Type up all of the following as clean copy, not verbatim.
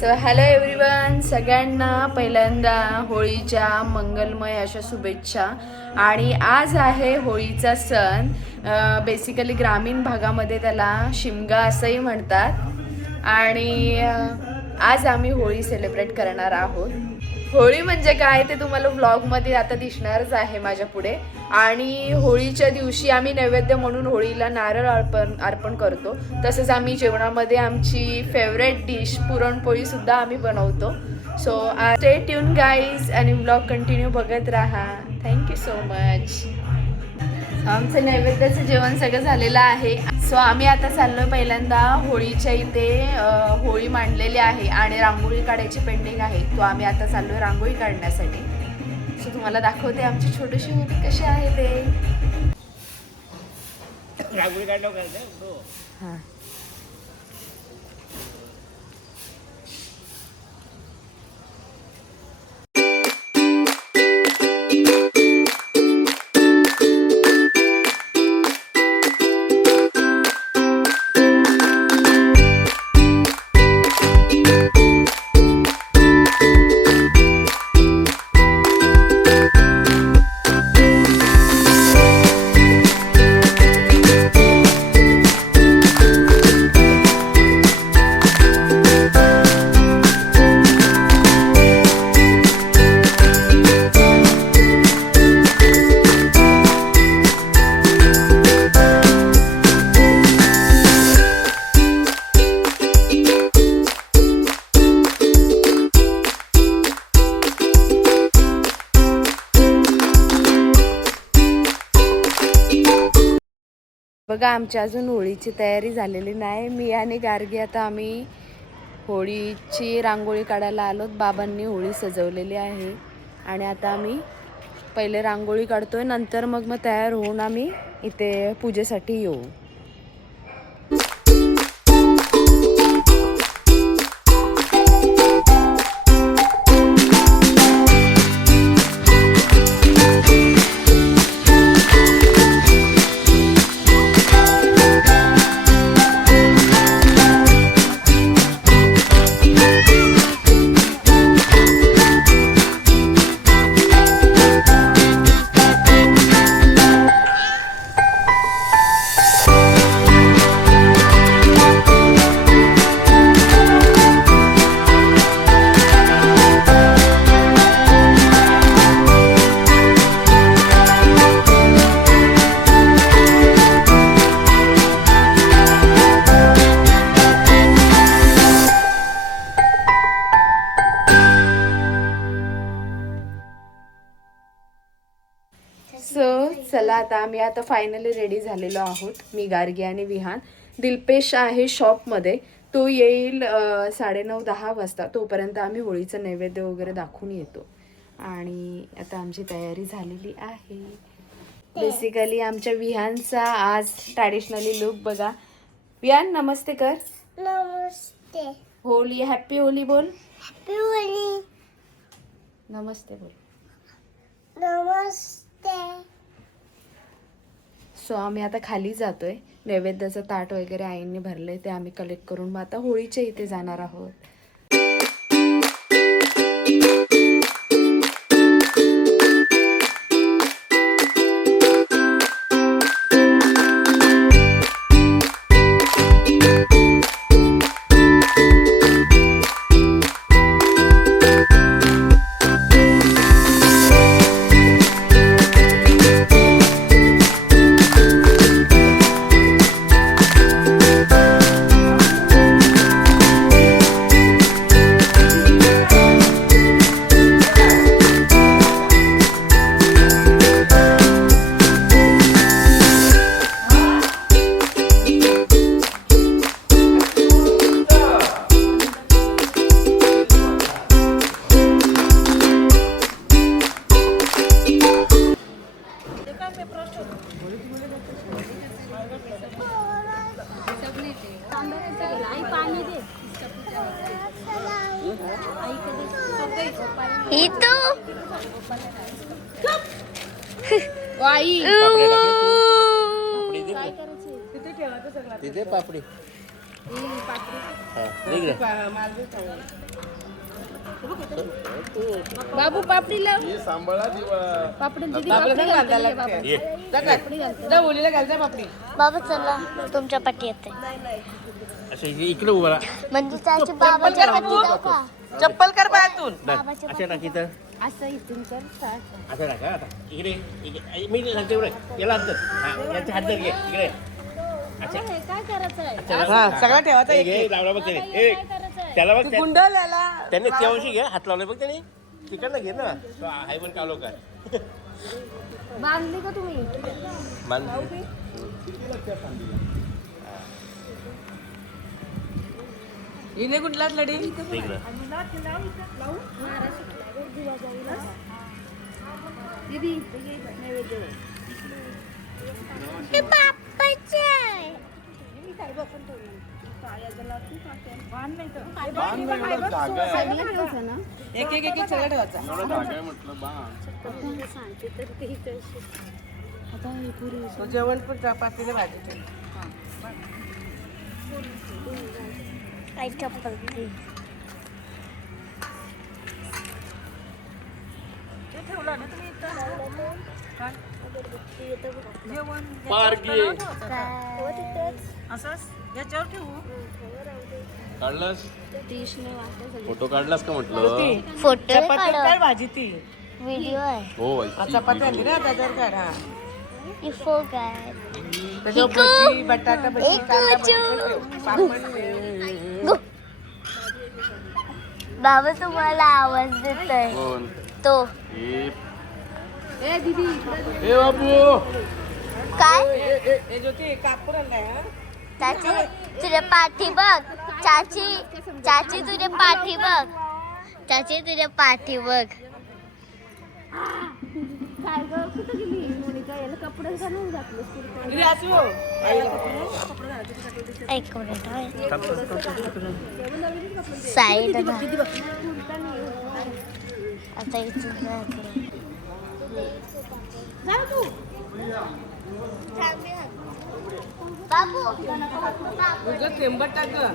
So hello everyone, सगळ्यांना पहिल्यांदा होळीच्या मंगलमय अशा शुभेच्छा. आणि आज आहे होळीचा सण. बेसिकली ग्रामीण भागामध्ये त्याला शिमगा असंही म्हणतात. आणि आज आम्ही होळी सेलिब्रेट करणार आहोत. होळी म्हणजे काय ते तुम्हाला व्लॉगमध्ये आता दिसणारच आहे माझ्या पुढे. आणि होळीच्या दिवशी आम्ही नैवेद्य म्हणून होळीला नारळ अर्पण करतो. तसंच आम्ही जेवणामध्ये आमची फेवरेट डिश पुरणपोळीसुद्धा आम्ही बनवतो. सो स्टे ट्यून गाईज आणि व्लॉग कंटिन्यू बघत राहा. Thank you so much. आमचं नैवेद्याचं जेवण सगळं झालेलं आहे. सो आम्ही आता चाललोय पहिल्यांदा होळीच्या इथे. होळी मांडलेली आहे आणि रांगोळी काढायची पेंडिंग आहे. तो आम्ही आता चाललोय रांगोळी काढण्यासाठी. सो तुम्हाला दाखवते आमची छोटीशी होळी कशी आहे ते. रांगोळी काढलो हां बघा, आमची अजून होळीची तयारी झालेली नाही. मी आणि गार्गी आता आम्ही होळीची रांगोळी काढायला आलोत. बाबांनी होळी सजवलेली आहे आणि आता आम्ही पहिले रांगोळी काढतोय, नंतर मग तयार होऊन आम्ही इथे पूजेसाठी येऊ. सो चला, आता फायनली रेडी झालेलो आहोत. मी, गार्गी आणि विहान. दिलपेश आहे शॉपमध्ये. तो येईल 9:30-10 वाजता. तोपर्यंत आम्ही होळीचं नैवेद्य वगैरे दाखवून येतो. आणि आता आमची तयारी झालेली आहे. बेसिकली आमच्या विहानचा आज ट्रॅडिशनली लुक बघा. विहान नमस्ते कर. नमस्ते. होळी, हॅपी होळी बोल. हॅपी होळी. नमस्ते बोल. नमस्ते. सो आम्ही आता खाली जातोय. नैवेद्याचं ताट वगैरे आईंनी भरले, ते आम्ही कलेक्ट करून मग आता होळीच्या इथे जाणार आहोत. तिथे पापडी हा, दे इकडे. बाबू पापडी लाव. पापडी दीदी पापडी घालते बाबा. ये. बाबा चला तुमच्या पाठी येते असं इकडे उभा राहा. म्हणजे त्याची बाबाच्या पाठी जाऊ का चप्पल कर पायातून. असं टाक इथं. असं इथून कर start. असं टाका आता. इकडे मी सांगते बरं. याला हात धर. हा, याचे हात धर घे. इकडे. अच्छा. काय करायचं आहे? हा सगळं ठेवायचं हे एक घे, एक. लावला बघ त्याने. ए, त्याला बघ. गुंडल याला. त्याने त्यावशी घे, हात लावले बघ त्याने. तिकडनं घे ना. तो आहे पण कालो काय. बांधली का तुम्ही? मान. हिने कुठलाच लढी. इकडं. दीदी नैवेद्य बघ. हे बाप्पाचे आहे. सगळं ठेवायचं ना? एक एक एक एक सगळं ठेवायचं. तो जेवण पण चपातीला भाजी. काय चप्पल ती. काढलास? फोटो काढलास का म्हटलं? फोटो चपाती काढ काय भाजी ती. व्हिडिओ आहे हो हा, चपाती आणली ना त्याच्यावर काढ. हा इफो काय त्याच्यावर भजी बटाटा भजी कांदा भजी पण ठेव. पापड ठेव. बाबा तुम्हाला आवाज देतोय कोण? तो ए दीदी इकडे ए बाबू. काय हे ज्योती कापूर आणलाय. हा चाची तुझ्या पाठी बघ चाची चाची तुझ्या पाठी बघ चाची तुझ्या पाठी बघ काय ग कुठं गेली मोनिका याला कपडे घालून घातले इकडे असू. आईला कपडे घालायचे. एक मिनिट साईड आता इथून जाते. बाबू उगाच थेंबट टाक गं.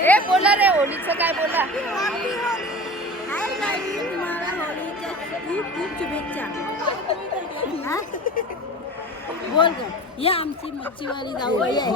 ए बोला रे होलीचं काय बोला बोल ग या आमची मच्छीवाली जाऊबाई आहे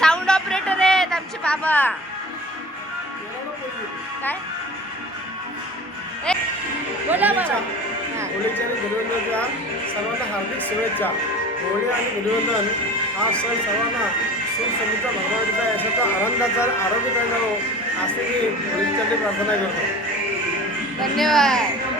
साऊंड ऑपरेटर आहेत आमचे बाबा. काय बोला बाबा. होळीच्या आणि धुलिवंदनच्या सर्वांना हार्दिक शुभेच्छा. होळी आणि धुलिवंदन हा सण सर्वांना सुख समृद्ध भगवंताचा यशाचा आनंदाचा आरोग्यदायी जावो असे मी होळीच्या प्रार्थना करतो. धन्यवाद.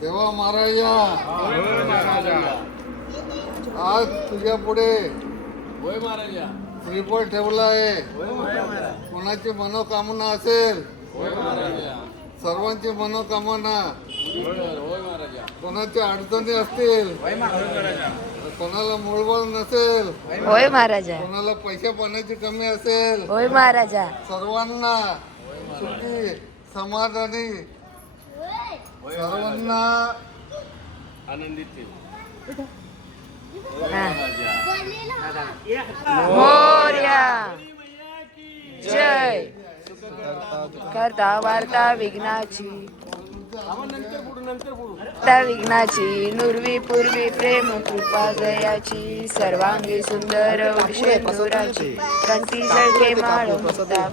देवा महाराजा आज तुझ्या पुढे श्रीफळ ठेवला आहे. कोणाची मनोकामना असेल सर्वांची मनोकामना, कोणाच्या अडचणी असतील, कोणाला मूळबळ नसेल, होय महाराजा. कोणाला पैशा पाण्याची कमी असेल, होय महाराजा. सर्वांना सुखी समाधानी सर्वांना आनंदित मोरया जय. करता वार्ता विघ्नाची त्या विघ्नाची नुरवी पूर्वी प्रेम कृपा जयाची सर्वांगी सुंदर वृषे नुराची कंठी जळके माळ मुक्ता.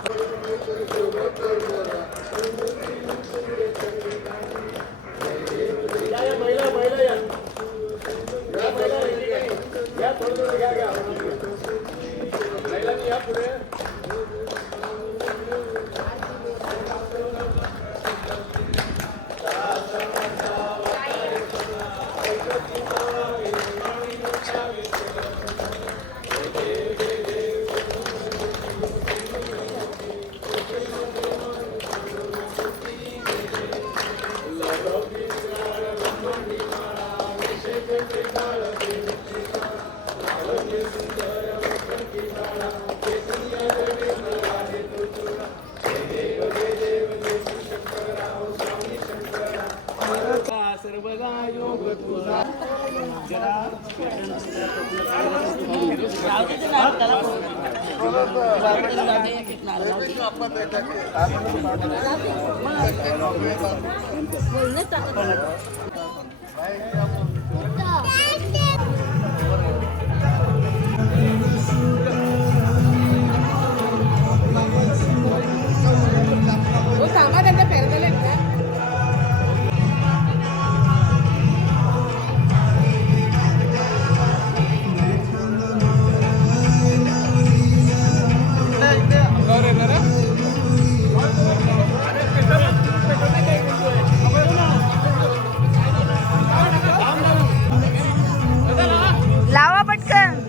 लावा पटकन.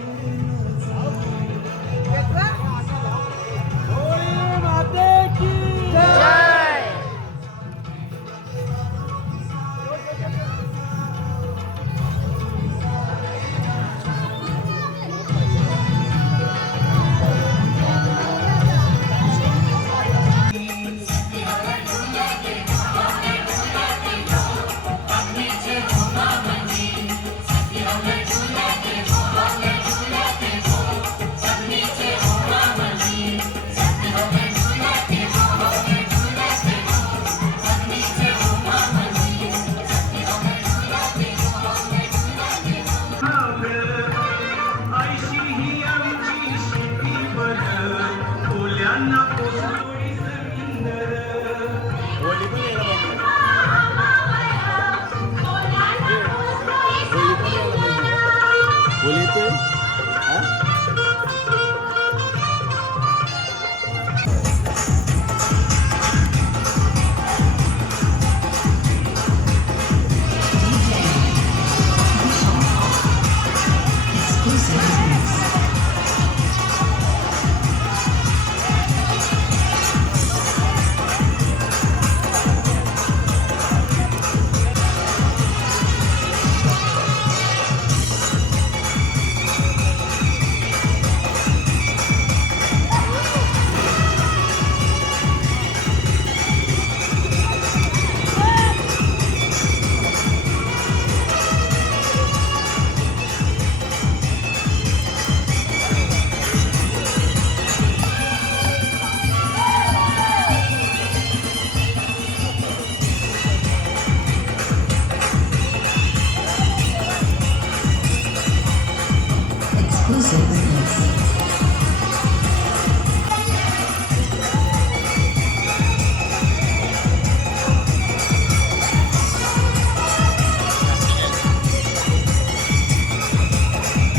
जय.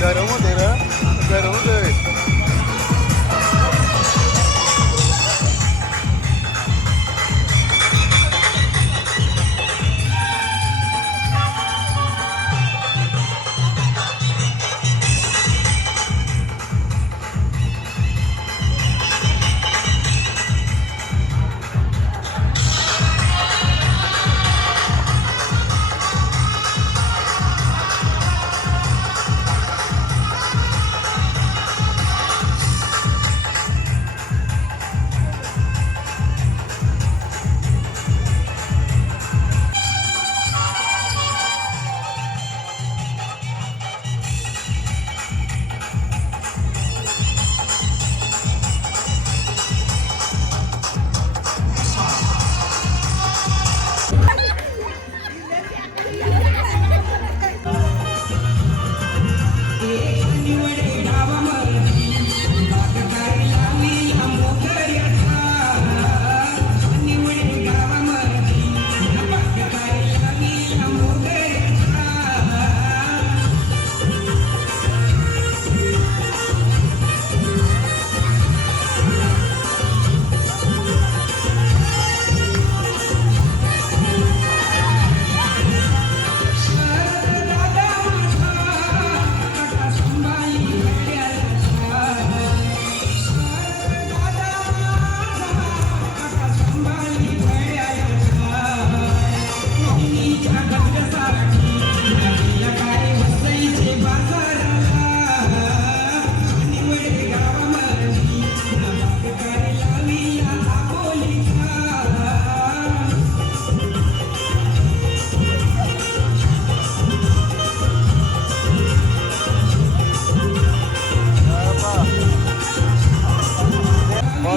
गरम होते रे गरम होते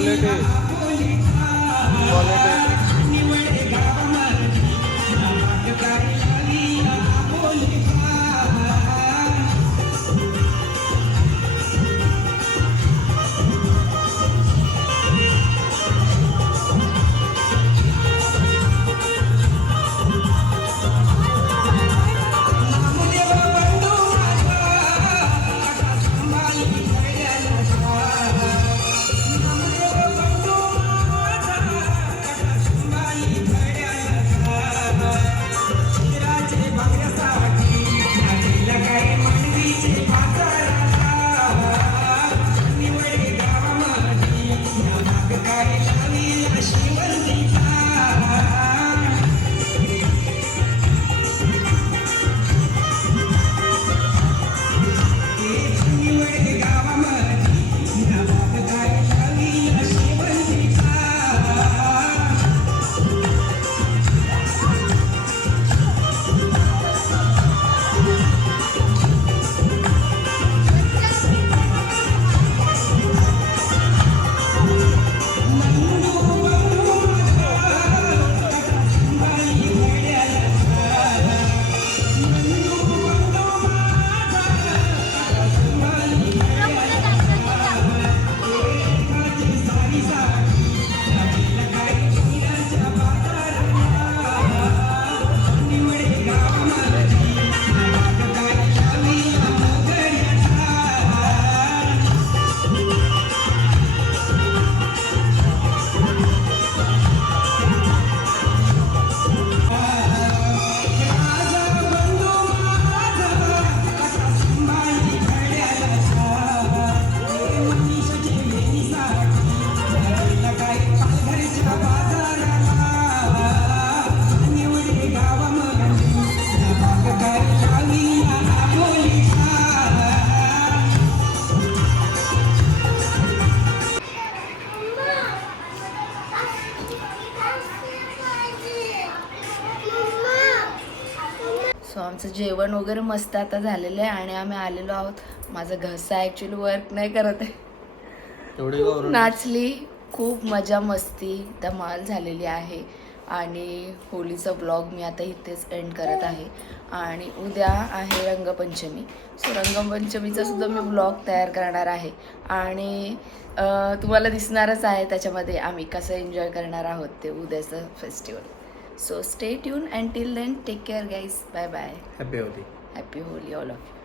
क्वालिटी सो आमचं जेवण वगैरे मस्त आता झालेलं आहे आणि आम्ही आलेलो आहोत. माझा घसा ॲक्च्युली वर्क नाही करत आहे. नाचली, खूप मजा मस्ती धमाल झालेली आहे आणि होलीचा ब्लॉग मी आता इथेच एंड करत आहे. आणि उद्या आहे रंगपंचमी. सो रंगपंचमीचा सुद्धा मी ब्लॉग तयार करणार आहे आणि तुम्हाला दिसणारच आहे त्याच्यामध्ये आम्ही कसं एन्जॉय करणार आहोत ते उद्याचं festival. So stay tuned. Until then, take care guys. Bye bye. Happy Holi. Happy Holi all of you.